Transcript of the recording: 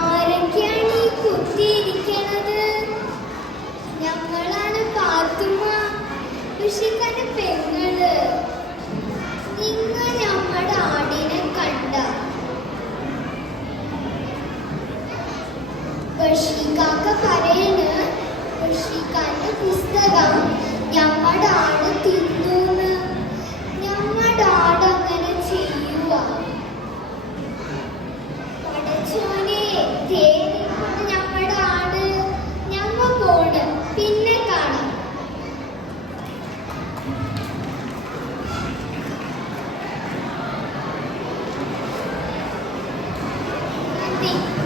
ആരൊക്കെയാണ് ഈ കുത്തിയിരിക്കണത്? ഞങ്ങളാണ് പാത്തുമ്മ, ഋഷിക്കാന്റെ പെങ്ങള്. നിങ്ങൾ നമ്മുടെ ആടിനെ കണ്ട? ബഷീക്കാക്ക പറയണ് ഋഷിക്കാന്റെ പുസ്തകം ഞങ്ങളുടെ ആട് തിന്നൂന്ന്. ഞങ്ങളുടെ ആട് അങ്ങനെ ചെയ്യുക? പടച്ചോനെ, തേടിക്കൊണ്ട് ഞങ്ങളുടെ ആട്. ഞമ്മ പോണ്, പിന്നെ കാണാം. നന്ദി.